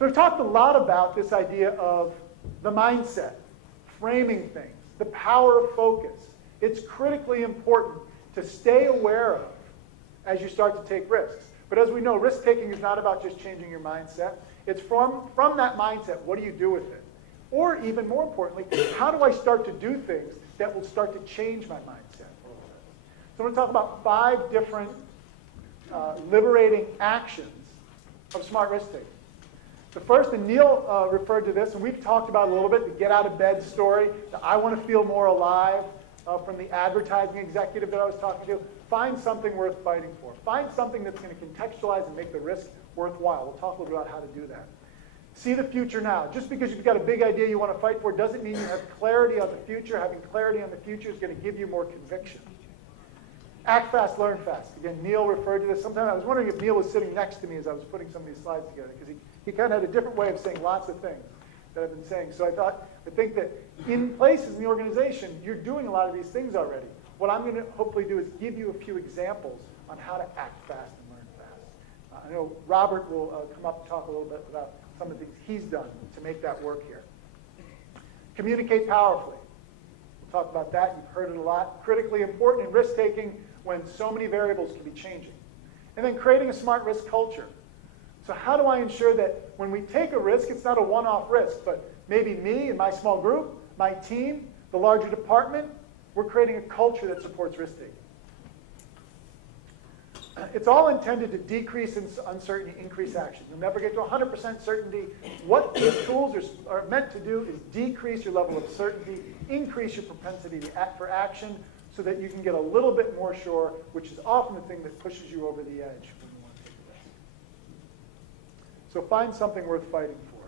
So we've talked a lot about this idea of the mindset, framing things, the power of focus. It's critically important to stay aware of as you start to take risks. But as we know, risk-taking is not about just changing your mindset. It's from that mindset, what do you do with it? Or even more importantly, how do I start to do things that will start to change my mindset? So I'm going to talk about 5 different liberating actions of smart risk-taking. The first, and Neil referred to this, and we've talked about it a little bit, the get out of bed story, the I want to feel more alive from the advertising executive that I was talking to. Find something worth fighting for. Find something that's going to contextualize and make the risk worthwhile. We'll talk a little bit about how to do that. See the future now. Just because you've got a big idea you want to fight for doesn't mean you have clarity on the future. Having clarity on the future is going to give you more conviction. Act fast, learn fast. Again, Neil referred to this. Sometimes I was wondering if Neil was sitting next to me as I was putting some of these slides together, because he kind of had a different way of saying lots of things that I've been saying. So I think that in places in the organization, you're doing a lot of these things already. What I'm going to hopefully do is give you a few examples on how to act fast and learn fast. I know Robert will come up and talk a little bit about some of the things he's done to make that work here. Communicate powerfully. We'll talk about that. You've heard it a lot. Critically important in risk-taking when so many variables can be changing. And then creating a smart risk culture. So how do I ensure that when we take a risk, it's not a one-off risk, but maybe me and my small group, my team, the larger department, we're creating a culture that supports risk-taking. It's all intended to decrease uncertainty, increase action. You'll never get to 100% certainty. What these tools are meant to do is decrease your level of certainty, increase your propensity for action, so that you can get a little bit more sure, which is often the thing that pushes you over the edge when you want to take a risk. So find something worth fighting for.